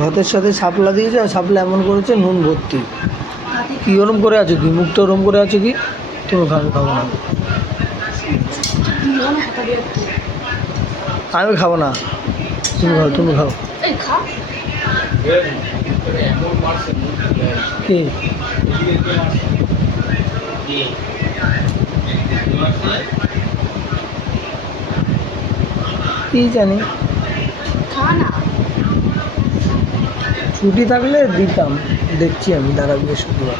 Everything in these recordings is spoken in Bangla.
ভাতের সাথে শাপলা দিয়েছে আর শাপলা এমন করেছে, নুন ভর্তি। কি ওরম করে আছে কি? মুখটা ওরম করে আছে কি? তুমি খাবে খাব না। আমি খাব না। তুমি খাও তুমি খাও। কি? কি জানি? খা না। ছুটি থাকলে দিতাম, দেখছি আমি দাঁড়া বৃহস্পতিবার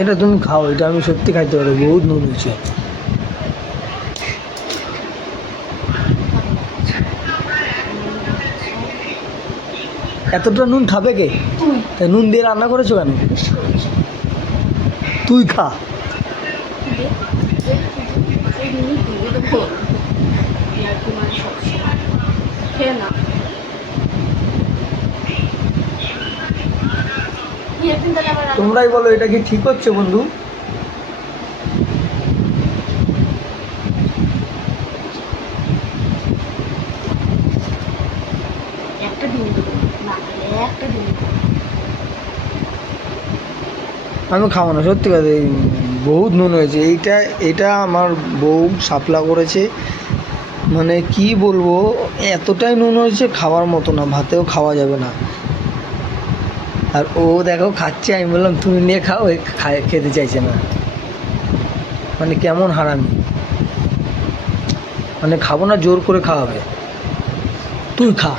এটা তুমি খাও, এটা আমি সত্যি খাইতে পারি, বহুত নুন হয়েছে। এতটা নুন খাবে কে? তুই নুন দিয়ে রান্না করেছ কেন? তুই খা। খেয়ে না তুই একদিন তাহলে আবার রান্না তোমরাই বলো এটা কি ঠিক হচ্ছে বন্ধু? আমি খাব না সত্যি কথা এই বহুত নুন হয়েছে। এইটা এটা আমার বউ সাপলা করেছে। মানে কি বলব এতটাই নুন হয়েছে খাওয়ার মতো না ভাতেও খাওয়া যাবে না। আর ও দেখো খাচ্ছে, আমি বললাম, তুমি নিয়ে খাও খায়, খেতে চাইছে না। মানে কেমন হারামি। মানে খাব না, জোর করে খাওয়াবে। তুই খা।